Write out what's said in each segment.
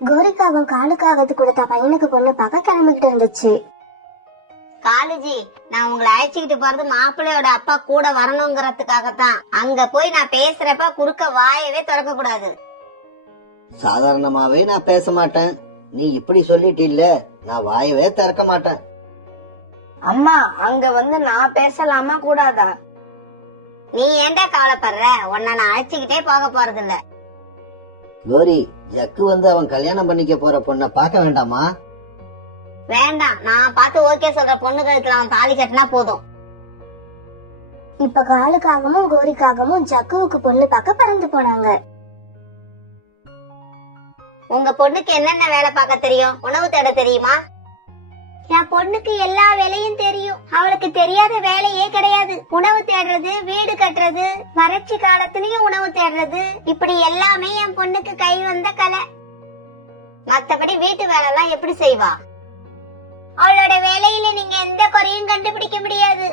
கோரிக்காவும் காலுக்காவது கொடுத்த பையனுக்கு பொண்ணு பார்க்க கிளம்பிக்கிட்டு இருந்துச்சு. காலுஜி, நான் உங்களை அழைச்சிக்கிட்டு போறது மாப்பிள்ளையோட அப்பா கூட வரணுங்கிறதுக்காகத்தான். அங்க போய் நான் பேசுறப்ப குறுக்க வாயவே திறக்க கூடாது. சாதாரணமாவே நான் பேச மாட்டேன், நீ இப்படி சொல்லிட்டில்ல, நான் வாயவே திறக்க மாட்டேன். அம்மா, அங்க வந்து நான் பேசலாமா கூடாதா? நீ ஏன்டா கவலைப்படுற? உன்னை நான் அழைச்சிக்கிட்டே போக போறது இல்ல. கோரி, ஜக்கு வந்து அவன் கல்யாணம் பண்ணிக்க போற பொண்ண பார்க்க வேண்டாமா? வேண்டாம், நான் பார்த்து ஓகே சொல்ற பொண்ணு கழுத்துல அவன் தாலி கட்டினா போதும். இப்ப காலுக்காகவும் கோரிக்காகவும் ஜக்குவுக்கு பொண்ணு பார்க்க பறந்து போனாங்க. உங்க பொண்ணுக்கு என்னென்ன வேலை பார்க்க தெரியும்? உணவு தேட தெரியுமா? என் பொண்ணுக்கு எல்லா வேலையும் தெரியும். அவளுக்கு தெரியாத வேலையே கிடையாது. உணவு தேடுறது, வீடு கட்டுறது, வறட்சி காலத்திலயும் உணவு தேடுறது, இப்படி எல்லாமே என் பொண்ணுக்கு கை வந்த கலை. மத்தபடி வீட்டு வேலை எல்லாம் எப்படி செய்வா? அவளோட வேலையில நீங்க எந்த குறையும் கண்டுபிடிக்க முடியாது.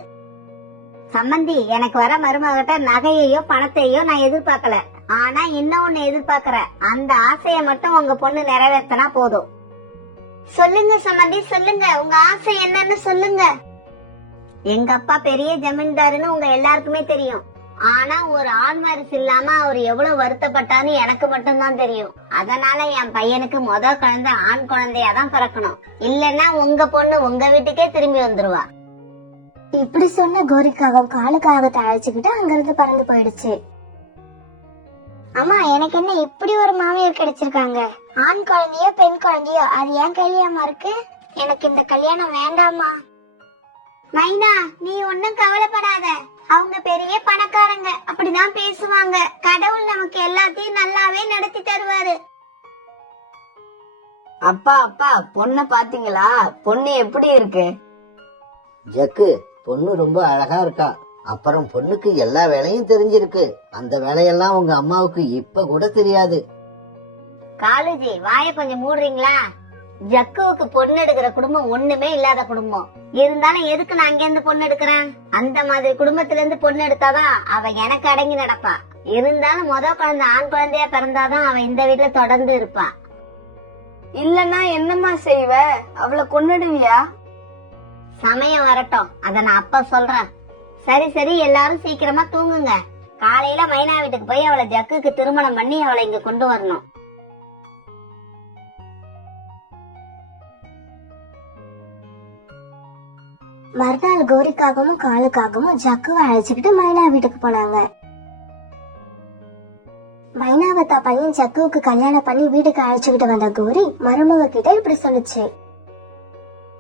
சம்பந்தி, எனக்கு வர மருமகிட்ட நகையையோ பணத்தையோ நான் எதிர்பார்க்கல. ஆனா இன்னொன்னு எதிர்பார்க்கறேன். அந்த ஆசைய மட்டும் உங்க பொண்ணு நிறைவேற்றினா போதும். சொல்லுங்க சம்பந்தி, சொல்லுங்க, உங்க ஆசை என்னன்னு சொல்லுங்க. எங்க அப்பா பெரிய ஜமீன்தாருன்னு உங்க எல்லாருக்குமே தெரியும். ஆனா ஒரு ஆண் வாரிசு இல்லாம அவர் எவ்வளவு வருத்தப்பட்டான்னு எனக்கு மட்டும்தான் தெரியும். அதனால என் பையனுக்கு முத குழந்தை ஆண் குழந்தையாதான் பிறக்கணும். இல்லன்னா உங்க பொண்ணு உங்க வீட்டுக்கே திரும்பி வந்துருவா. இப்படி சொன்ன கோரிக்காவும் காலுக்காகத்தை அழைச்சுக்கிட்டு அங்கிருந்து பறந்து போயிடுச்சு. அம்மா, எனக்கு என்ன இப்படி ஒரு மாமியார் கிடைச்சிருக்காங்க? ஆண் குழந்தையோ பெண் குழந்தையோ அது ஏன் கையிலமா இருக்கு? எனக்கு இந்த கல்யாணம் வேண்டாமா? மைனா, நீ ஒன்னும் கவலைப்படாத. அவங்க பெரிய பணக்காரங்க, அப்படிதான் பேசுவாங்க. கடவுள் நமக்கு எல்லாத்தையும் நல்லாவே நடத்தி தருவாரு. அப்பா அப்பா, பொண்ண பாத்தீங்களா? பொண்ணு எப்படி இருக்கு? ஜக்கு, பொண்ணு ரொம்ப அழகா இருக்கா. அப்புறம் பொண்ணுக்கு எல்லா வேலையும் தெரிஞ்சிருக்கு. அந்த வேலையெல்லாம் உங்க அம்மாவுக்கு இப்ப கூட தெரியாது. காலுஜி, வாய கொஞ்சம் மூடுறீங்களா? ஜக்குவுக்கு பொண்ணு எடுக்கிற குடும்பம் ஒண்ணுமே இல்லாத குடும்பம். இருந்தாலும் எதுக்கு நான் அங்க இருந்து பொண்ணு எடுக்கிறேன்? அந்த மாதிரி குடும்பத்துல இருந்து பொண்ணு எடுத்தாதான் அவ எனக்கு அடங்கி நடப்பா. இருந்தாலும் முத குழந்தை ஆண் குழந்தையா பிறந்தாதான் அவ இந்த வீட்டுல தொடர்ந்து இருப்பா. இல்லன்னா என்னம்மா செய்வ? அவளை கொன்னுடுவியா? சமயம் வரட்டும், அத நான் அப்ப சொல்றேன். சரி சரி, எல்லாரும் சீக்கிரமா தூங்குங்க. காலையில மைனா வீட்டுக்கு போய் அவளை ஜக்குக்கு திருமணம் பண்ணி அவளை இங்க கொண்டு வரணும். மறுநாள் கோரிக்காகவும் காலுக்காகவும் ஜக்குவை அழைச்சுக்கிட்டு மைனா வீட்டுக்கு போனாங்க. மைனாவை தான் பையன் ஜக்குவுக்கு கல்யாணம் பண்ணி வீட்டுக்கு அழைச்சுக்கிட்டு வந்த கோரி மருமக கிட்ட இப்படி சொல்லுச்சு.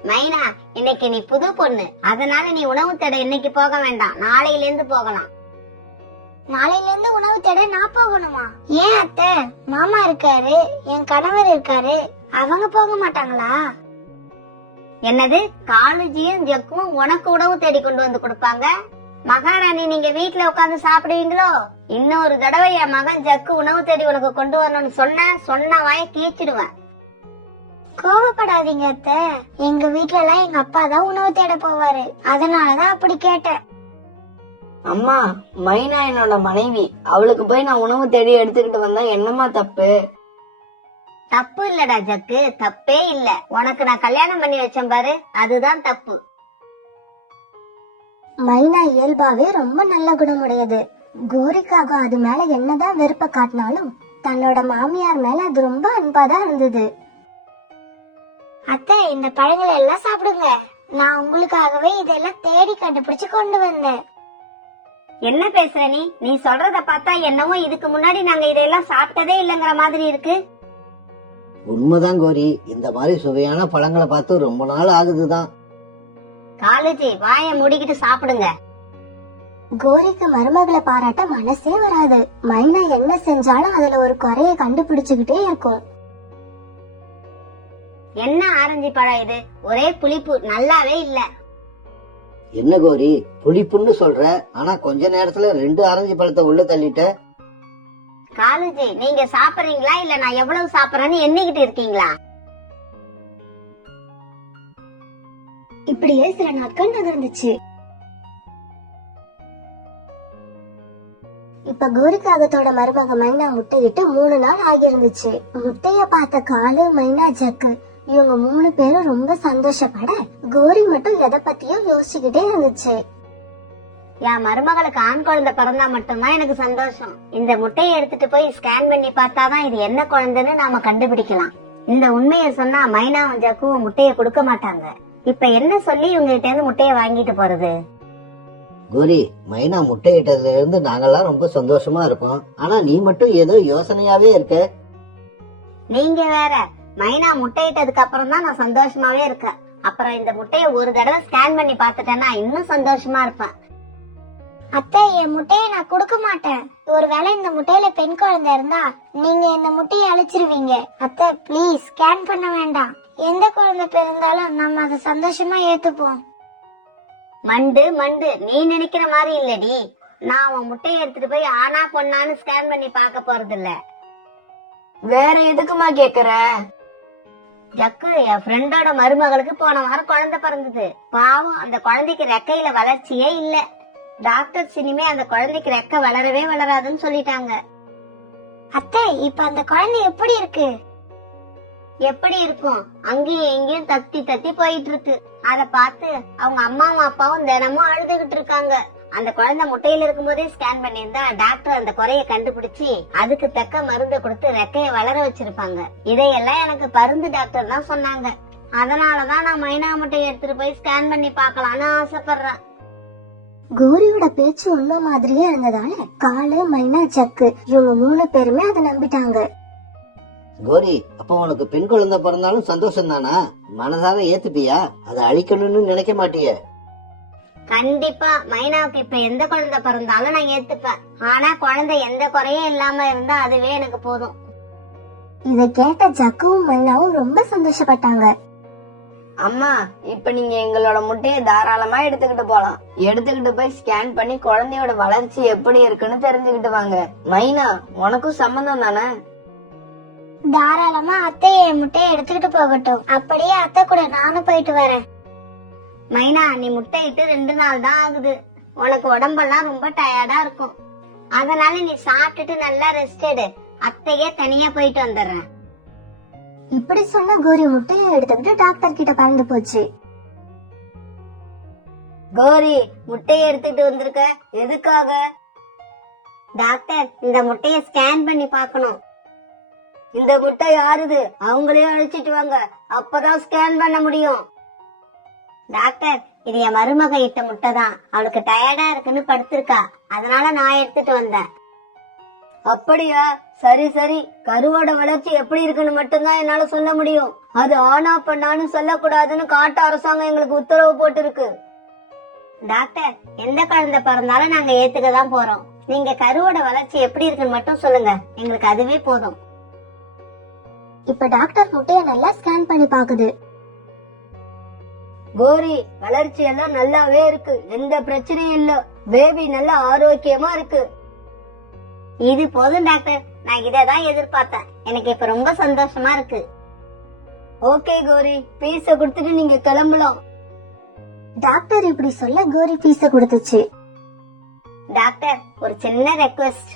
மைனா, இன்னைக்கு நீ புது பொண்ணு, அதனால நீ உணவு தேட இன்னைக்கு போக வேண்டாம், நாளையில இருந்து போகலாம். நாளையில இருந்து உணவு தேட நான் போகணுமா? ஏன் அத்தை? மாமா இருக்காரு, என் கணவர் இருக்காரு, அவங்க போக மாட்டாங்களா? என்னது? காலுஜியும் ஜக்கும் உனக்கு உணவு தேடி கொண்டு வந்து கொடுப்பாங்க? மகாராணி, நீங்க வீட்டுல உட்கார்ந்து சாப்பிடுவீங்களோ? இன்னொரு தடவை என் மகன் ஜக்கு உணவு தேடி உனக்கு கொண்டு வரணும்னு சொன்ன வாய கீச்சிடுவேன். கோவப்படாதீங்க அத்தை, எங்க வீட்ல எல்லாம் எங்க அப்பா தான் உணவு தேட போவாரு, அதனாலதான் அப்படி கேட்டேன். அம்மா, மைனா என்னோட மனைவி. அவளுக்கு போய் நான் உணவு தேடி எடுத்துக்கிட்டு வந்தா என்னம்மா தப்பு? தப்பு இல்லடா ஜக்கு, தப்பே இல்ல. உனக்கு நான் கல்யாணம் பண்ணி வச்சேன் பாரு, அதுதான் தப்பு. மைனா இயல்பாவே ரொம்ப நல்ல குணமுடையது. கோரிக்காக அது மேல என்னதான் வெறுப்ப காட்டினாலும் தன்னோட மாமியார் மேல அது ரொம்ப அன்பாதான் இருந்தது. அத்தை, இந்த பழங்களை எல்லாம் சாப்பிடுங்க. நான் உங்களுக்காகவே இதெல்லாம் தேடி கண்டுபிடிச்சு கொண்டு வந்தேன். என்ன பேசுற நீ? நீ சொல்றத பார்த்தா என்னவோ இதுக்கு முன்னாடி நாங்க இதெல்லாம் சாப்பிட்டதே இல்லங்கிற மாதிரி இருக்கு. உண்மைதான் கோரி, இந்த மாதிரி சுவையான பழங்களை பார்த்து ரொம்ப நாள் ஆகுதுதான். காலேஜி, வாய மூடிக்கிட்டு சாப்பிடுங்க. கோரிக்கு மருமகளை பாராட்ட மனசே வராது. மைனா என்ன செஞ்சாலும் அதுல ஒரு குறைய கண்டுபிடிச்சுக்கிட்டே இருக்கும். என்ன ஆரஞ்சு பழம் இது? ஒரே புளிப்பு, நல்லாவே இல்ல. என்ன கோரி, புளிப்புன்னு சொல்ற, ஆனா கொஞ்ச நேரத்துல 2 ஆரஞ்சு பழத்தை உள்ள தள்ளிட்ட. காலேஜி, நீங்க சாப்பிடுறீங்களா இல்ல நான் எவ்வளவு சாப்பிடறேன்னு எண்ணிக்கிட்டு இருக்கீங்களா? இப்படியே சில நாட்கள் நகர்ந்துச்சு. இப்ப கோரிக்காகத்தோட மருமக மைனா முட்டையிட்டு 3 நாள் ஆகியிருந்துச்சு. முட்டைய பார்த்த காலு, மைனா, ஜக்கு இவங்க 3 பேரும் ரொம்ப சந்தோஷப்பட கோரி மட்டும் எதை பத்தியும் யோசிச்சுக்கிட்டே இருந்துச்சு. என் மருமகளுக்கு ஆண் குழந்தை பிறந்தா மட்டும்தான் எனக்கு சந்தோஷம். இந்த முட்டையை எடுத்துட்டு போய் ஸ்கேன் பண்ணி பார்த்தாதான் இது என்ன குழந்தைன்னு நாம கண்டுபிடிக்கலாம். இந்த உண்மையை சொன்னா மைனாவும் ஜக்குவும் முட்டைய கொடுக்க மாட்டாங்க. இப்ப என்ன சொல்லி இவங்க கிட்ட இருந்து முட்டைய வாங்கிட்டு போறது? கோரி, மைனா முட்டையிட்டதுல இருந்து நாங்கெல்லாம் ரொம்ப சந்தோஷமா இருக்கோம். ஆனா நீ மட்டும் ஏதோ யோசனையாவே இருக்க. நீங்க வேற, மைனா முட்டையிட்டதுக்கு அப்புறம் தான் நான் சந்தோஷமாவே இருக்கேன். அப்புறம் இந்த முட்டைய ஒரு தடவை ஸ்கேன் பண்ணி பார்த்துட்டேன்னா இன்னும் சந்தோஷமா இருப்பேன். அத்தை, என் முட்டைய நான் கொடுக்க மாட்டேன். ஒருவேளை இந்த முட்டையில பெண் குழந்தை இருந்தா நீங்க இந்த முட்டையை அழிச்சிருவீங்க. அத்தை ப்ளீஸ், ஸ்கேன் பண்ண வேண்டாம். எந்த குழந்தை பிறந்தாலும் நம்ம அதை சந்தோஷமா ஏத்துப்போம். மண்டு மண்டு, நீ நினைக்கிற மாதிரி இல்லடி. நான் உன் முட்டையை எடுத்துட்டு போய் ஆனா பொண்ணான்னு ஸ்கேன் பண்ணி பார்க்க போறது இல்ல. வேற எதுக்குமா கேக்குற? ஜக்கு, என் ஃப்ரெண்டோட மருமகளுக்கு போன வாரம் குழந்தை பிறந்தது. பாவம், அந்த குழந்தைக்கு ரெக்கையில வளர்ச்சியே இல்ல. டாக்டர் இனிமே அந்த குழந்தைக்கு ரெக்கை வளரவே வளராதுன்னு சொல்லிட்டாங்க. அத்தை, இப்ப அந்த குழந்தை எப்படி இருக்கு? எப்படி இருக்கும்? அங்கேயும் எங்கேயும் தத்தி தத்தி போயிட்டு இருக்கு. அத பார்த்து அவங்க அம்மாவும் அப்பாவும் தினமும் அழுதுகிட்டு இருக்காங்க. அந்த குழந்தை முட்டையில இருக்கும் போதே ஸ்கேன் பண்ணியிருந்தா டாக்டர் அந்த குறைய கண்டுபிடிச்சு அதுக்கு தக்க மருந்தை கொடுத்து ரெக்கைய வளர வச்சிருப்பாங்க. இதையெல்லாம் எனக்கு பருந்து டாக்டர் தான் சொன்னாங்க. அதனாலதான் நான் மைனா முட்டையை எடுத்துட்டு போய் ஸ்கேன் பண்ணி பார்க்கலான்னு ஆசைப்படுறேன். கோரியோட பேச்சு உண்மை மாதிரியே இருந்ததால காலு, மைனா, ஜக்கு இவங்க 3 பேருமே அதை நம்பிட்டாங்க. கோரி, அப்ப உனக்கு பெண் குழந்தை பிறந்தாலும் சந்தோஷம் தானா? மனதார ஏத்துப்பியா? அதை அழிக்கணும்னு நினைக்க மாட்டிய? கண்டிப்பா மைனாவுக்கு இப்ப எந்த குழந்தை பிறந்தாலும் நான் ஏத்துப்பேன். ஆனா குழந்தை எந்த குறையும் இல்லாம இருந்தா அதுவே எனக்கு போதும். இதை கேட்ட ஜக்குவும் மைனாவும் ரொம்ப சந்தோஷப்பட்டாங்க. அம்மா, இப்ப நீங்க எங்களோட முட்டையை தாராளமா எடுத்துக்கிட்டு போலாம். எடுத்துக்கிட்டு போய் ஸ்கேன் பண்ணி குழந்தையோட வளர்ச்சி எப்படி இருக்குன்னு தெரிஞ்சுக்கிட்டு வாங்க. மைனா, உனக்கும் சம்மந்தம் தானே? தாராளமா அத்தை என் முட்டையை எடுத்துக்கிட்டு போகட்டும். அப்படியே அத்தை கூட நானும் போயிட்டு வரேன். மைனா, நீ முட்டையிட்டு 2 நாள் தான் ஆகுது. உனக்கு உடம்பெல்லாம் ரொம்ப டயர்டா இருக்கும். அதனால நீ சாப்பிட்டுட்டு நல்லா ரெஸ்ட் எடு. அத்தையே தனியா போயிட்டு வந்துடுறேன். இப்படி சொன்ன கோரி முட்டையை எடுத்துக்கிட்டு டாக்டர் கிட்ட பறந்து போச்சு. கோரி, முட்டையை எடுத்துட்டு வந்திருக்க, எதுக்காக? டாக்டர், இந்த முட்டைய ஸ்கேன் பண்ணி பார்க்கணும். இந்த முட்டை யாருது? அவங்களையும் அழைச்சிட்டு வாங்க, அப்பதான் ஸ்கேன் பண்ண முடியும். டாக்டர், இது என் மருமக இட்ட முட்டை தான். அவளுக்கு டயர்டா இருக்குன்னு படுத்திருக்கா, அதனால நான் எடுத்துட்டு வந்தேன். அப்படியா? சரி சரி. கருவோட வளர்ச்சி எப்படி இருக்குன்னு மட்டும்தான் என்னால சொல்ல முடியும். அது ஆனா பண்ணான்னு சொல்லக்கூடாதுன்னு காட்டு அரசாங்கம் எங்களுக்கு உத்தரவு போட்டு இருக்கு. டாக்டர், எந்த குழந்தை பிறந்தாலும் நாங்க ஏத்துக்கதான் போறோம். நீங்க கருவோட வளர்ச்சி எப்படி இருக்குன்னு மட்டும் சொல்லுங்க, எங்களுக்கு அதுவே போதும். இப்ப டாக்டர் முட்டைய நல்லா ஸ்கேன் பண்ணி பாக்குது. கோரி, வளர்ச்சி எல்லாம் நல்லாவே இருக்கு, எந்த பிரச்சனையும் இல்ல. பேபி நல்லா ஆரோக்கியமா இருக்கு. இது போதும் டாக்டர், நான் இததான் எதிர்பார்த்தேன். எனக்கு இப்ப ரொம்ப சந்தோஷமா இருக்கு. ஓகே கோரி, பீஸ கொடுத்துட்டு நீங்க கிளம்பலாம். டாக்டர் இப்படி சொல்ல கோரி பீஸ கொடுத்துச்சு. டாக்டர், ஒரு சின்ன ரெக்வெஸ்ட்.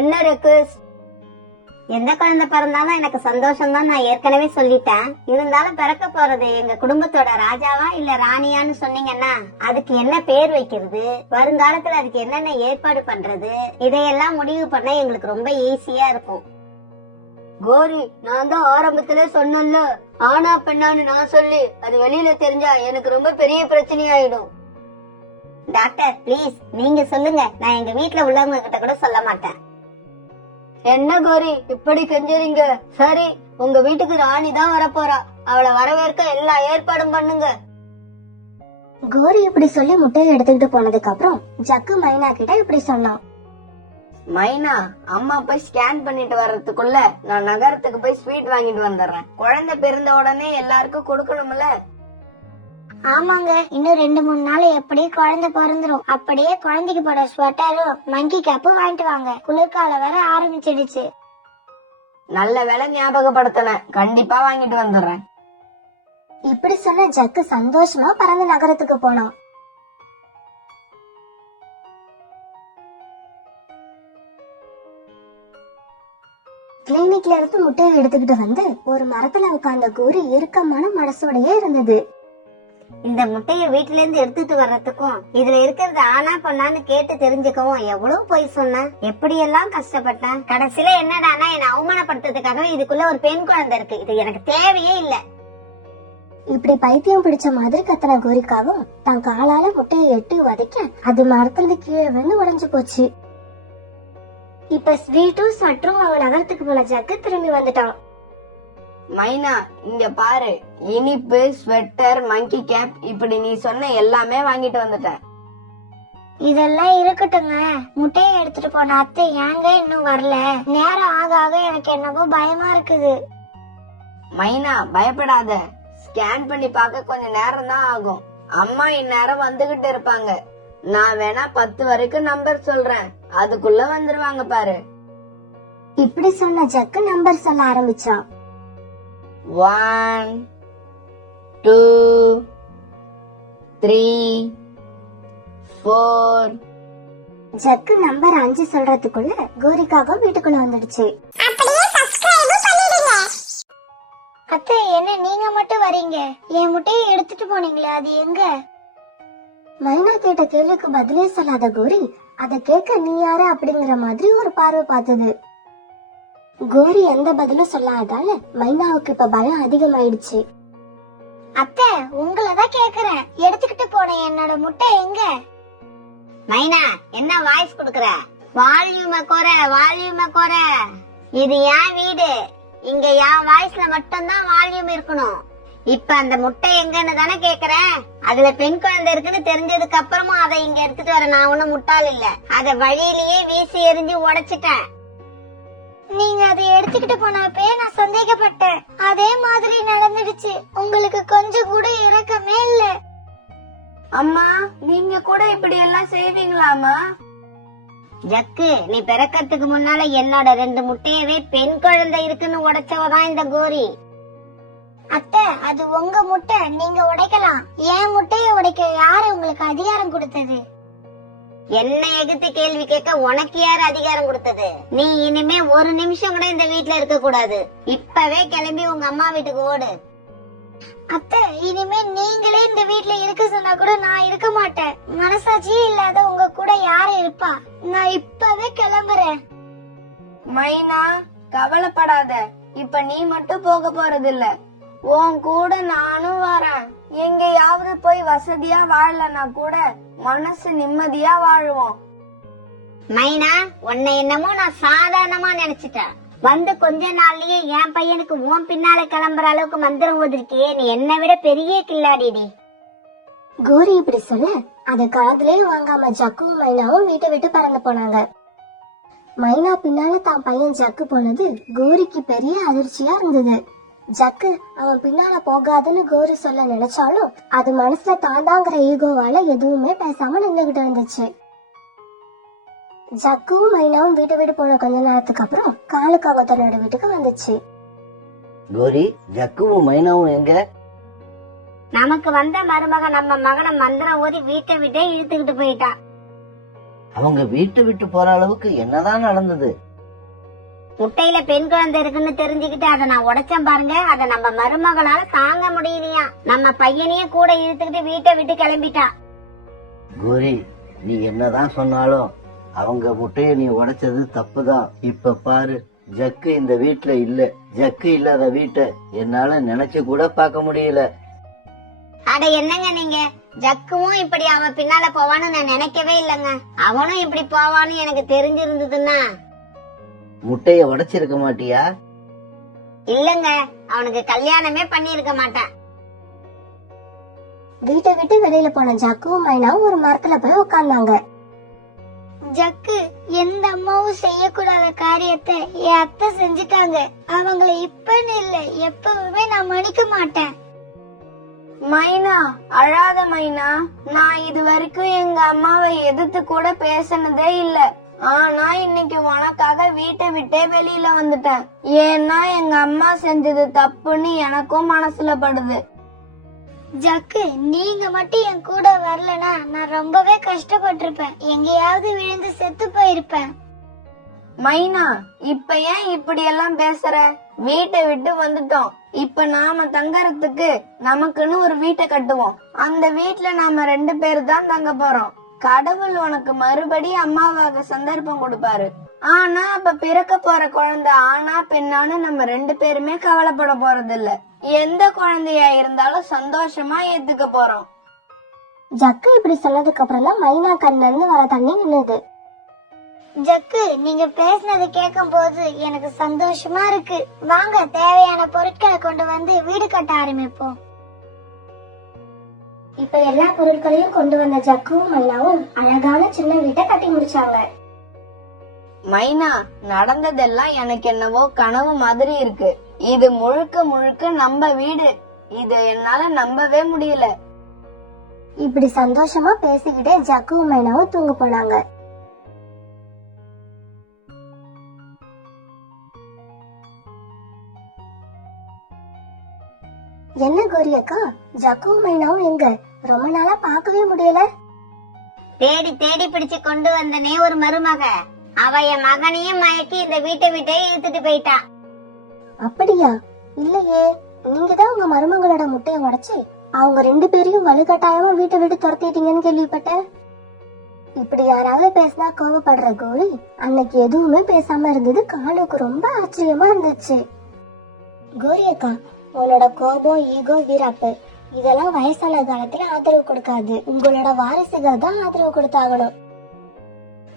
என்ன ரெக்வெஸ்ட்? எந்த குழந்தை பிறந்தாலும் எனக்கு சந்தோஷம் தான், நான் ஏற்கனவே சொல்லிட்டேன். இருந்தாலும் பிறக்க போறது எங்க குடும்பத்தோட ராஜாவா இல்ல ராணியான்னு சொன்னீங்கன்னா அதுக்கு என்ன பேர் வைக்கிறது, வருங்காலத்துல அதுக்கு என்னென்ன ஏற்பாடு பண்றது, இதையெல்லாம் முடிவு பண்ண எங்களுக்கு ரொம்ப ஈஸியா இருக்கும். கோரி, நான் தான் ஆரம்பத்துல சொன்னேன்ல, ஆனா பெண்ணான்னு நான் சொல்லி அது வெளியில தெரிஞ்சா எனக்கு ரொம்ப பெரிய பிரச்சனை ஆயிடும். டாக்டர் ப்ளீஸ், நீங்க சொல்லுங்க, நான் எங்க வீட்டுல உள்ளவங்க கிட்ட கூட சொல்ல மாட்டேன். என்ன கோரி இப்படி கெஞ்சறீங்க? சரி, உங்க வீட்டுக்கு ராணி தான் வரப்போறா, அவளை வரவேற்க எல்லா ஏற்பாடும் பண்ணுங்க. கோரி இப்படி சொல்லி முட்டையை எடுத்துக்கிட்டு போனதுக்கு அப்புறம் ஜக்கு மைனா கிட்ட இப்படி சொன்னான். மைனா, அம்மா போய் ஸ்கேன் பண்ணிட்டு வர்றதுக்குள்ள நான் நகரத்துக்கு போய் ஸ்வீட் வாங்கிட்டு வந்துடுறேன். குழந்தை பிறந்த உடனே எல்லாருக்கும் கொடுக்கணும்ல. ஆமாங்க, இன்னும் 2-3 நாள் எப்படியே குழந்தை பிறந்துரும். அப்படியே குழந்தைக்கு போட ஸ்வெட்டரும் மங்கி கேப்பும் வாங்கிட்டு வாங்க, குளிர்காலம் வேற ஆரம்பிச்சிடுச்சு. நல்ல வேலை ஞாபகப்படுத்தின, கண்டிப்பா வாங்கிட்டு வந்துடுறேன். இப்படி சொன்ன ஜக்கு சந்தோஷமா பறந்து நகரத்துக்கு போனான். கிளினிக்ல இருந்து முட்டையை எடுத்துக்கிட்டு வந்து ஒரு மரத்துல உட்கார்ந்த கோரி இறுக்கமான மனசோடயே இருந்தது. இந்த முட்டைய வீட்டுல இருந்து எடுத்துட்டு வர்றதுக்கும் இதுல இருக்கிறது ஆனா பண்ணான்னு கேட்டு தெரிஞ்சுக்கவும் எவ்வளவு போய் சொன்னேன், எப்படி எல்லாம் கஷ்டப்பட்டேன். கடைசியில என்னடானா என்ன அவமானப்படுத்துறதுக்காக இதுக்குள்ள ஒரு பெண் குழந்தை இருக்கு, இது எனக்கு தேவையே இல்ல. இப்படி பைத்தியம் பிடிச்ச மாதிரி கத்தன கோரிக்காவும் தன் காலால முட்டையை எட்டு உதைக்க அது மரத்துல கீழே வந்து உடைஞ்சு போச்சு. இப்ப ஸ்வீட்டும் மற்றும் அவன் நகரத்துக்கு போன ஜக்கு திரும்பி வந்துட்டான். மைனா இங்க பாரு, இனிப்பு, ஸ்வெட்டர், மங்கி கேப், இப்படி நீ சொன்ன எல்லாமே வாங்கிட்டு வந்துட்டேன். இதெல்லாம் இருக்கட்டுங்க, முட்டையை எடுத்துட்டு போன அத்தை ஏங்க இன்னும் வரல? நேரம் ஆக ஆக எனக்கு என்னவோ பயமா இருக்குது. மைனா பயப்படாத, ஸ்கேன் பண்ணி பார்க்க கொஞ்சம் நேரம் தான் ஆகும். அம்மா இந்நேரம் வந்துகிட்டு இருப்பாங்க. நான் வேணா 10 வரைக்கும் நம்பர் சொல்றேன், அதுக்குள்ள வந்துருவாங்க பாரு. இப்படி சொன்ன ஜக்கு நம்பர் சொல்ல ஆரம்பிச்சான். 1 2 3 4. ஜக்கு நம்பர் 5 சொல்றதுக்குள்ள கோரிக்காக வீட்டுக்குள்ள வந்துடுச்சு. அத்தை என்ன நீங்க மட்டும் வரீங்க? என் முட்டையை எடுத்துட்டு போனீங்களே அது எங்க? மைனா கேட்ட கேள்விக்கு பதிலே சொல்லாத கோரி அத கேட்க நீ யாரு அப்படிங்கிற மாதிரி ஒரு பார்வை பார்த்தது. கோரி எந்த பதிலும் சொல்லாதால மைனாவுக்கு இப்ப பயம் அதிகமாயிடுச்சு. அத்தை உங்களதான் கேக்குறேன், எடுத்துக்கிட்டு போன என்னோட முட்டை எங்க? மைனா என்ன வாய்ஸ் கொடுக்கற? வால்யூம குறை. இது என் வீடு, இங்க என் வாய்ஸ்ல மட்டும்தான் வால்யூம் இருக்கணும். இப்ப அந்த முட்டை எங்கன்னு தானே கேக்குறேன். அதுல பெண் குழந்தை இருக்குன்னு தெரிஞ்சதுக்கு அப்புறமும் அதை இங்க எடுத்துட்டு வர நான் ஒண்ணும் முட்டாள் இல்ல. அத வழியிலேயே வீசி எரிஞ்சு உடைச்சிட்டேன். நீங்க அதை எடுத்துக்கிட்டு போனப்பே நான் சந்தேகப்பட்டேன், அதே மாதிரி நடந்துடுச்சு. உங்களுக்கு கொஞ்சம் கூட இரக்கமே இல்ல. அம்மா நீங்க கூட இப்படி எல்லாம் செய்வீங்களாமா? ஜக்கு, நீ பிறக்கிறதுக்கு முன்னால என்னோட 2 முட்டையவே பெண் குழந்தை இருக்குன்னு உடைச்சவதான் இந்த கோரி. அத்தை அது உங்க முட்டை, நீங்க உடைக்கலாம். என் முட்டைய உடைக்க யாரு உங்களுக்கு அதிகாரம் கொடுத்தது? என்ன எதிர்த்து கேள்வி கேட்க உனக்கு யாரு அதிகாரம் கொடுத்தது? நீ இனிமே ஒரு நிமிஷம் கூட இந்த வீட்டுல இருக்க கூடாது. இப்பவே கிளம்பி உங்க அம்மா வீட்டுக்கு ஓடு. அத்தை இனிமே நீங்களே இந்த வீட்ல இருக்க சொன்னா கூட நான் இருக்க மாட்டேன். மனசாட்சியே இல்லாத உங்க கூட யாரு இருப்பா? நான் இப்பவே கிளம்புறேன். மைனா கவலைப்படாத, இப்ப நீ மட்டும் போக போறது இல்ல, உன் கூட நானும் வரேன். எங்கேயாவது போய் வசதியா வாழலன்னா கூட மனசு நிம்மதியா வாழுவோம். மைனா, உன்னை என்னமோ நான் சாதாரணமா நினைச்சிட்டேன். வந்து கொஞ்ச நாள்லயே என் பையனுக்கு உன் பின்னால கிளம்புற அளவுக்கு மந்திரம் ஓதிருக்கியே, நீ என்னை விட பெரிய கில்லாடிடி. கோரி இப்படி சொல்ல அத காதுலயே வாங்காம ஜக்குவும் மைனாவும் வீட்டை விட்டு பறந்து போனாங்க. மைனா பின்னால தான் பையன் ஜக்கு போனது கோரிக்கு பெரிய அதிர்ச்சியா இருந்தது. ஜக்கு அவன் பின்னால போகாதுன்னு கோரி சொல்ல நினைச்சாலும் அது மனசுல தாண்டாங்கிற ஈகோவால எதுவுமே பேசாம நின்னுகிட்டு இருந்துச்சு. ஜக்குவும் மைனாவும் வீட்டை விட்டு போன கொஞ்ச நேரத்துக்கு அப்புறம் காலுக்காக தன்னோட வீட்டுக்கு வந்துச்சு. கோரி, ஜக்குவும் மைனாவும் எங்க? நமக்கு வந்த மருமக நம்ம மகனை மந்திரம் ஓதி வீட்டை விட்டே இழுத்துக்கிட்டு போயிட்டா. அவங்க வீட்டை விட்டு போற அளவுக்கு என்னதான் நடந்தது? முட்டையில பெண் குழந்தை இருக்குன்னு தெரிஞ்சுக்கிட்டு அதை நான் உடைச்சேன் பாருங்க. அதை நம்ம மருமகளால தாங்க முடியலையா, நம்ம பையனையே கூட இழுத்துக்கிட்டு வீட்டை விட்டு கிளம்பிட்டா. கோரி, நீ என்னதான் சொன்னாலும் அவங்க முட்டைய நீ உடைச்சது தப்புதான். இப்ப பாரு, ஜக்கு இந்த வீட்டுல இல்ல. ஜக்கு இல்லாத வீட்டை என்னால நினைச்சு கூட பார்க்க முடியல. அட என்னங்க நீங்க, ஜக்குவும் இப்படி அவன் பின்னால போவான்னு நான் நினைக்கவே இல்லைங்க. அவனும் இப்படி போவான்னு எனக்கு தெரிஞ்சிருந்ததுன்னா முட்டைய உடைச்சிருக்க மாட்டியா? இல்லங்க, அவனுக்கு கல்யாணமே பண்ணிருக்க மாட்டான். வீட்டை விட்டு வெளியில போன ஜக்குவும் மைனாவும் ஒரு மரத்துல போய் உட்கார்ந்தாங்க. ஜக்கு, எந்த அம்மாவும் செய்யக்கூடாத காரியத்தை என் அத்தை செஞ்சுட்டாங்க. அவங்கள இப்பன்னு இல்ல, எப்பவுமே நான் மன்னிக்க மாட்டேன். மைனா அழாத மைனா, நான் இது வரைக்கும் எங்க அம்மாவை எதிர்த்து கூட பேசினதே இல்ல. ஆனா இன்னைக்கு உனக்காக வீட்டை விட்டே வெளியில வந்துட்டேன். ஏன்னா எங்க அம்மா செஞ்சது தப்புன்னு எனக்கும் மனசுல படுது. ஜக்கு, நீங்க மட்டும் என் கூட வரலனா நான் ரொம்பவே கஷ்டப்பட்டிருப்பேன். எங்கேயாவது விழுந்து செத்து போயிருப்பேன். மைனா, இப்ப ஏன் இப்படி எல்லாம் பேசுற? வீட்டை விட்டு வந்துட்டோம். இப்ப நாம தங்கறதுக்கு நமக்குன்னு ஒரு வீட்டை கட்டுவோம். அந்த வீட்ல நாம 2 பேர் தான் தங்க போறோம். கடவுள் உனக்கு மறுபடி அம்மாவாக சந்தர்ப்பம் கொடுப்பாரு. ஆனா அப்ப பிறக்க போற குழந்தை ஆனா பெண்ணான்னு நம்ம 2 பேருமே கவலைப்பட போறது இல்ல. எந்த குழந்தையா இருந்தாலும் சந்தோஷமா ஏத்துக்க போறோம். ஜக்கு இப்படி சொன்னதுக்கு அப்புறம் தான் மைனா கண்ணுல இருந்து வர தண்ணி நின்னுது. ஜக்கு, நீங்க பேசினது கேட்கும் போது எனக்கு சந்தோஷமா இருக்கு. வாங்க தேவையான பொருட்களை கொண்டு வந்து வீடு கட்ட ஆரம்பிப்போம். இப்ப எல்லா பொருட்களையும் கொண்டு வந்த ஜக்குவும் மைனாவும் அழகான சின்ன வீட்டை கட்டி முடிச்சாங்க. மைனா, நடந்ததெல்லாம் எனக்கு என்னவோ கனவு மாதிரி இருக்கு. இது முழுக்க முழுக்க நம்ம வீடு. இது என்னால நம்பவே முடியல. இப்படி சந்தோஷமா பேசிக்கிட்டே ஜக்குவும் மைனாவும் தூங்க போனாங்க. என்ன கோரி அக்கா, ஜக்குவும் மைனாவும் எங்க? ரொம்ப நாளா பார்க்கவே முடியல. தேடி தேடி பிடிச்சு கொண்டு வந்தனே ஒரு மருமக. அவ என் மகனையும் மயக்கி இந்த வீட்டை விட்டே இழுத்துட்டு போயிட்டா. அப்படியா? இல்லையே, நீங்க தான் உங்க மருமகளோட முட்டைய உடைச்சு அவங்க 2 பேரையும் வலுக்கட்டாயமா வீட்டை விட்டு துரத்திட்டீங்கன்னு கேள்விப்பட்டேன். இப்படி யாராவது பேசினா கோவப்படுற கோழி அன்னைக்கு எதுவுமே பேசாம இருந்தது காலுக்கு ரொம்ப ஆச்சரியமா இருந்துச்சு. கோரி அக்கா, உன்னோட கோபம், ஈகோ, வீராப்பு இதெல்லாம் வயசான காலத்துல ஆதரவு கொடுக்காது. உங்களோட வாரிசுகள் தான் ஆதரவு கொடுத்தாகணும்.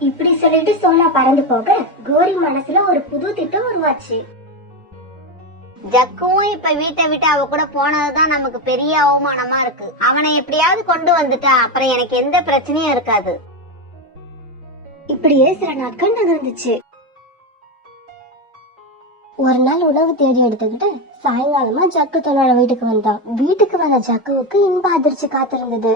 இப்படி சொல்லிட்டு சோனா பறந்து போக கோரி மனசுல ஒரு புது திட்டம் உருவாச்சு. ஜக்குவும் இப்ப வீட்டை விட்டு அவ கூட போனதுதான் நமக்கு பெரிய அவமானமா இருக்கு. அவனை எப்படியாவது கொண்டு வந்துட்டா அப்புறம் எனக்கு எந்த பிரச்சனையும் இருக்காது. இப்படியே சில நாட்கள் நகர்ந்துச்சு. ஒரு நாள் உணவு தேடி எடுத்துக்கிட்டு சாயங்காலமா ஜக்கு தன்னோட வீட்டுக்கு வந்தான். வீட்டுக்கு வந்த ஜக்குவுக்கு இன்ப அதிர்ச்சி காத்திருந்தது.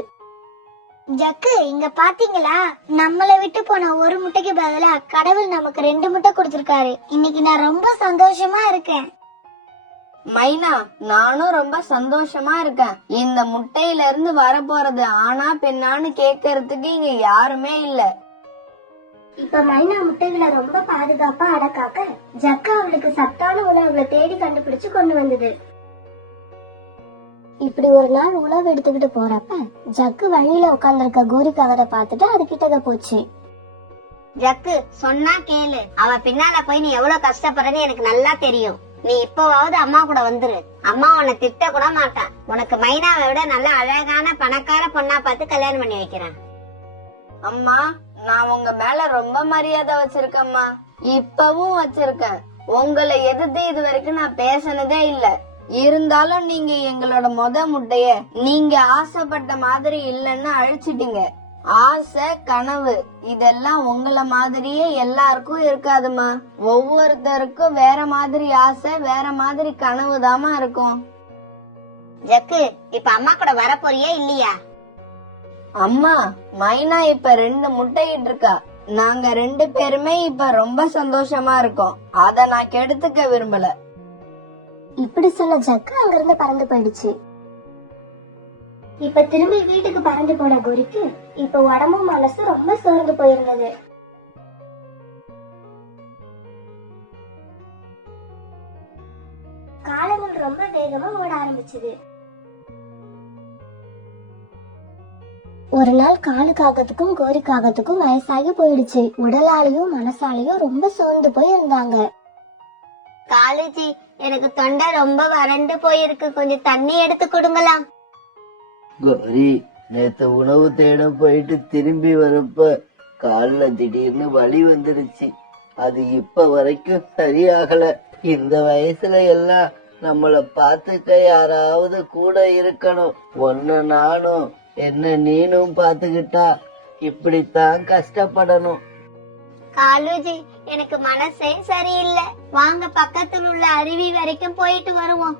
ஜக்கு, இங்க பாத்தீங்களா? நம்மள விட்டு போன ஒரு முட்டைக்கு பதிலா கடவுள் நமக்கு 2 முட்டை கொடுத்திருக்காரு. இன்னைக்கு நான் ரொம்ப சந்தோஷமா இருக்கேன். மைனா, நானும் ரொம்ப சந்தோஷமா இருக்கேன். இந்த முட்டையில இருந்து வரப்போறது ஆனா பெண்ணான்னு கேக்குறதுக்கு இங்க யாருமே இல்ல. இப்ப மைனா முட்டைகளை ரொம்ப பாதுகாப்பா அடக்காக்க ஜக்கு அவளுக்கு சத்தான உணவுகளை தேடி கண்டுபிடிச்சு கொண்டு வந்தது. இப்படி ஒரு நாள் உணவு எடுத்துக்கிட்டு போறப்ப ஜக்கு வழியில உட்கார்ந்திருக்க கோரிக்காக பார்த்துட்டு அது கிட்டத போச்சு. ஜக்கு, சொன்னா கேளு. அவ பின்னால போய் நீ எவ்வளவு கஷ்டப்படுறன்னு எனக்கு நல்லா தெரியும். நீ இப்பவாவது அம்மா கூட வந்துரு. அம்மா உன்னை திட்ட கூட மாட்டான். உனக்கு மைனாவை விட நல்ல அழகான பணக்கார பொண்ணா பார்த்து கல்யாணம் பண்ணி வைக்கிறேன். அம்மா, நான் உங்க மேல ரொம்ப மரியாதை வச்சிருக்கேம்மா. இப்பவும் வச்சிருக்கேன். உங்களை எதிர்த்து இது வரைக்கும் நான் பேசினதே இல்ல. இருந்தாலும் நீங்க எங்களோட முட்டைய நீங்க ஆசைப்பட்ட மாதிரி இல்லன்னு அழிச்சிட்டீங்க. ஆசை, கனவு இதெல்லாம் உங்களை மாதிரியே எல்லாருக்கும் இருக்காதுமா. ஒவ்வொருத்தருக்கும் வேற மாதிரி ஆசை, வேற மாதிரி கனவு தாமா இருக்கும். ஜக்கு, இப்ப அம்மா கூட வர போறியா இல்லையா? அம்மா, மைனா இப்ப 2 முட்டையிட்டு இருக்கா. நாங்க 2 பேருமே இப்ப ரொம்ப சந்தோஷமா இருக்கோம். அத நான் கெடுத்துக்க விரும்பல. இப்படி சொன்ன ஜக்கு அங்கிருந்து பறந்து போயிடுச்சு. இப்ப திரும்பி வீட்டுக்கு பறந்து போன கோரிக்கு இப்ப உடம்பும் மனசும் ரொம்ப சோர்ந்து போயிருந்தது. காலங்கள் ரொம்ப வேகமா ஓட ஆரம்பிச்சது. ஒரு நாள் காலுக்காகத்துக்கும் கோரிக்காகத்துக்கும் வயசாகி போயிடுச்சு. உடலாலையும் மனசாலையும் ரொம்ப சோர்ந்து போய் இருந்தாங்க. காலேஜி, எனக்கு தொண்டை ரொம்ப வறண்டு போயிருக்கு. கொஞ்சம் தண்ணி எடுத்து கொடுங்களாம். கோரி, நேத்து உணவு தேட போயிட்டு திரும்பி வரப்ப கால்ல திடீர்னு வலி வந்துடுச்சு. அது இப்ப வரைக்கும் சரியாகல. இந்த வயசுல எல்லாம் நம்மள பாத்துக்க யாராவது கூட இருக்கணும். ஒன்னு நானும் என்ன நீனும் பாத்துக்கிட்டா இப்படித்தான் கஷ்டப்படணும். காலுஜி, எனக்கு மனசே சரியில்லை. வாங்க பக்கத்துல உள்ள அருவி வரைக்கும் போயிட்டு வருவோம்.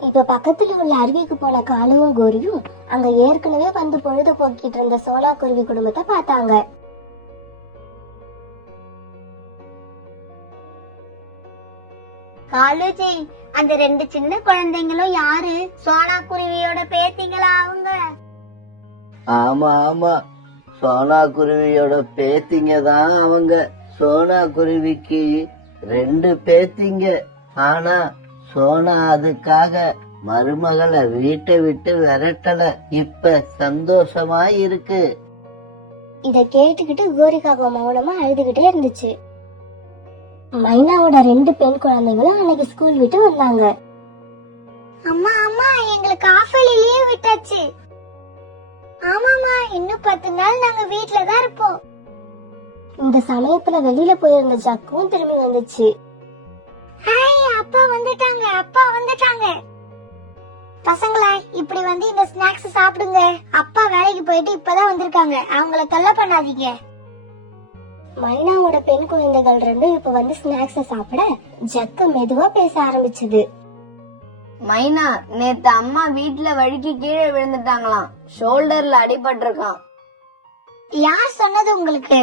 இப்ப பக்கத்துல உள்ள அருவிக்கு போன காலுவும் கோரியும் அங்க ஏற்கனவே வந்து பொழுது போக்கிட்டு இருந்த சோனா குருவி குடும்பத்தை பார்த்தாங்க. காலுஜி, அந்த 2 சின்ன குழந்தைங்களும் யாரு? சோனா குருவியோட பேத்திங்களா அவங்க? ஆமா ஆமா, சோனா குருவியோட பேத்திங்க தான் அவங்க. சோனா குருவிக்கு 2 பேத்திங்க. ஆனா சோனா அதுக்காக மருமகளை வீட்டை விட்டு விரட்டல. இப்ப சந்தோஷமா இருக்கு. இத கேட்டுக்கிட்டு கோரிக்காக மௌனமா அழுதுகிட்டே இருந்துச்சு. மைனாவோட 2 பெண் குழந்தைங்களும் அன்னைக்கு ஸ்கூல் விட்டு வந்தாங்க. அம்மா அம்மா எங்களுக்கு ஆஃபலி லீவ் விட்டாச்சு. ஆமாமா, இன்னும் 10 நாள் நாங்க வீட்ல தான் இருப்போம். இந்த சமயத்துல வெளியில போயிருந்த ஜக்கும் திரும்பி வந்துச்சு. ஹாய், அப்பா வந்துட்டாங்க, அப்பா வந்துட்டாங்க. பசங்களா, இப்படி வந்து இந்த ஸ்நாக்ஸ் சாப்பிடுங்க. அப்பா வேலைக்கு போயிட்டு இப்பதான் வந்திருக்காங்க, அவங்கள தொல்லை பண்ணாதீங்க. மைனாவோட பெண் குழந்தைகள் 2 இப்ப வந்து ஸ்நாக்ஸ் சாப்பிட ஜக்கு மெதுவா பேச ஆரம்பிச்சது. மைனா, நேத்து அம்மா வீட்ல வழுக்கி கீழே விழுந்துட்டாங்களாம். ஷோல்டர்ல அடிபட்டிருக்கான். யார் சொன்னது உங்களுக்கு?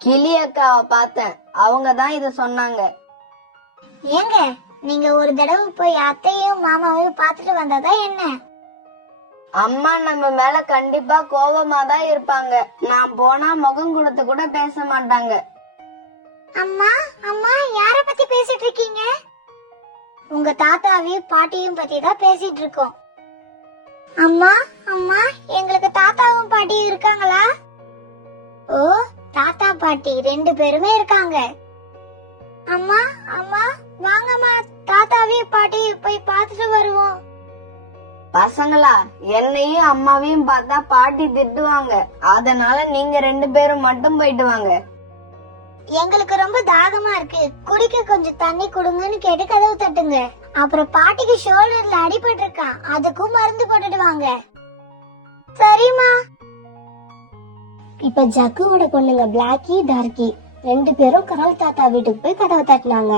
கிளி அக்காவை பார்த்தேன், அவங்க தான் இத சொன்னாங்க. ஏங்க, நீங்க ஒரு தடவை போய் அத்தையும் மாமாவையும் பார்த்துட்டு வந்தாதான் என்ன? அம்மா நம்ம மேல கண்டிப்பா கோபமா தான் இருப்பாங்க. நான் போனா முகம் கொடுத்து கூட பேச மாட்டாங்க. அம்மா அம்மா, யார பத்தி பேசிட்டு இருக்கீங்க? உங்க தாத்தாவையும் பாட்டியும் பத்தி தான் பேசிட்டு இருக்கோம். அம்மா அம்மா, எங்களுக்கு தாத்தாவும் பாட்டியும் இருக்காங்களா? ஓ, தாத்தா பாட்டி 2 பேருமே இருக்காங்க. அம்மா அம்மா, வாங்கம்மா, தாத்தாவையும் பாட்டியும் போய் பார்த்துட்டு வருவோம். பசங்களா, என்னையும் அம்மாவையும் பார்த்தா பாட்டி திட்டுவாங்க. அதனால நீங்க 2 பேரும் மட்டும் போயிட்டு வாங்க. எங்களுக்கு ரொம்ப தாகமா இருக்கு, குடிக்க கொஞ்சம் தண்ணி கொடுங்கன்னு கேட்டு கதவு தட்டுங்க. அப்புறம் பாட்டிக்கு ஷோல்டர்ல அடிபட்டு இருக்கான், அதுக்கும் மருந்து போட்டுட்டு வாங்க. சரிம்மா. இப்ப ஜக்குவோட பொண்ணுங்க பிளாக்கி டார்கி 2 பேரும் கால் தாத்தா வீட்டுக்கு போய் கதவை தட்டினாங்க.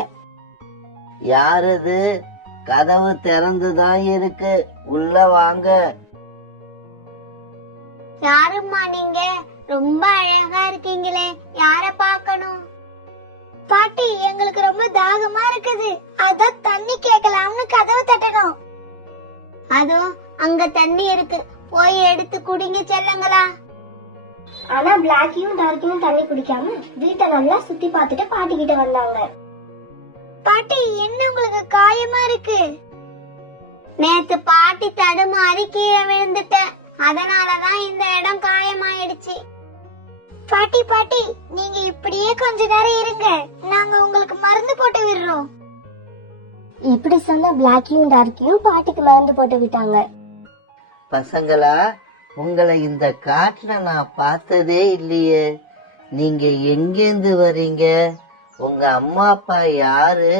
யாரது? கதவு திறந்துதான் இருக்கு, உள்ள வாங்க. யாரும்மா நீங்க? ரொம்ப அழகா இருக்கீங்களே, யார பார்க்கணும்? பாட்டி, எங்களுக்கு ரொம்ப தாகமா இருக்குது, அதான் தண்ணி கேட்கலாம்னு கதவு தட்டணும். அதோ அங்க தண்ணி இருக்கு, போய் எடுத்து குடிங்க செல்லுங்களா. ஆனா பிளாக்கியும் டார்க்கியும் தண்ணி குடிக்காம வீட்டை நல்லா சுத்தி பார்த்துட்டு பாட்டி கிட்ட வந்தாங்க. பாட்டி, என்ன உங்களுக்கு காயமா இருக்கு? நேத்து பாட்டி தடுமாறி கீழே விழுந்துட்டேன், அதனாலதான் இந்த இடம் காயமாயிடுச்சு. பாட்டி பாட்டி, நீங்க இப்படியே கொஞ்ச நேரம் இருங்க, நாங்க உங்களுக்கு மருந்து போட்டு விடுறோம். இப்படி சொன்ன பிளாக்கியும் டார்க்கியும் பாட்டிக்கு மருந்து போட்டு விட்டாங்க. பசங்களா, உங்களை இந்த காட்டுல நான் பார்த்ததே இல்லையே. நீங்க எங்கேந்து வரீங்க? உங்க அம்மா அப்பா யாரு?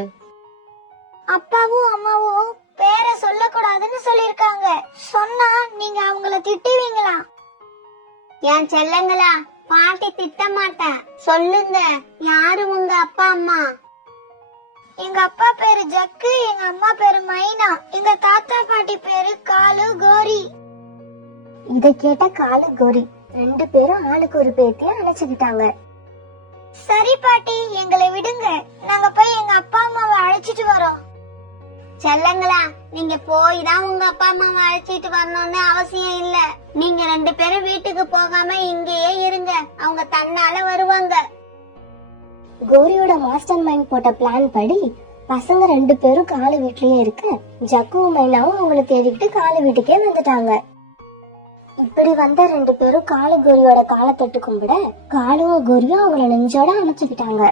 அப்பாவும் அம்மாவும் பேரை சொல்லக்கூடாதுன்னு சொல்லிருக்காங்க. சொன்னா நீங்க அவங்கள திட்டுவீங்களா? என் செல்லங்களா, பாட்டி திட்ட மாட்டேன். சொல்லுங்க, யாரு உங்க அப்பா அம்மா? எங்க அப்பா பேரு ஜக்கு, எங்க அம்மா பேரு மைனா, எங்க தாத்தா பாட்டி பேரு காலு கோரி. இத கேட்ட காலு கோரி 2 பேரும் ஆளுக்கு ஒரு பேத்திய அழைச்சுக்கிட்டாங்க. சரி பாட்டி, எங்களை விடுங்க, நாங்க போய் எங்க அப்பா அம்மாவை அழைச்சிட்டு வரோம். செல்லங்களா, நீங்க போய் தான் உங்க அப்பா அம்மாவை அழைச்சிட்டு வரணும்னு அவசியம் இல்ல. நீங்க 2 பேரும் வீட்டுக்கு போகாம இங்கேயே இருங்க, அவங்க தன்னால வருவாங்க. கோரியோட மாஸ்டர் மைண்ட் போட்ட பிளான் படி பசங்க 2 பேரும் காலு வீட்லயே இருக்க, ஜக்குவும் மைனாவும் அவங்களை தேடிக்கிட்டு காலு வீட்டுக்கே வந்துட்டாங்க. இப்படி வந்த 2 பேரும் காலு கோரியோட காலை தொட்டு கும்பிட, காலுவும் கோரியும் அவங்கள நெஞ்சோட அணைச்சுக்கிட்டாங்க.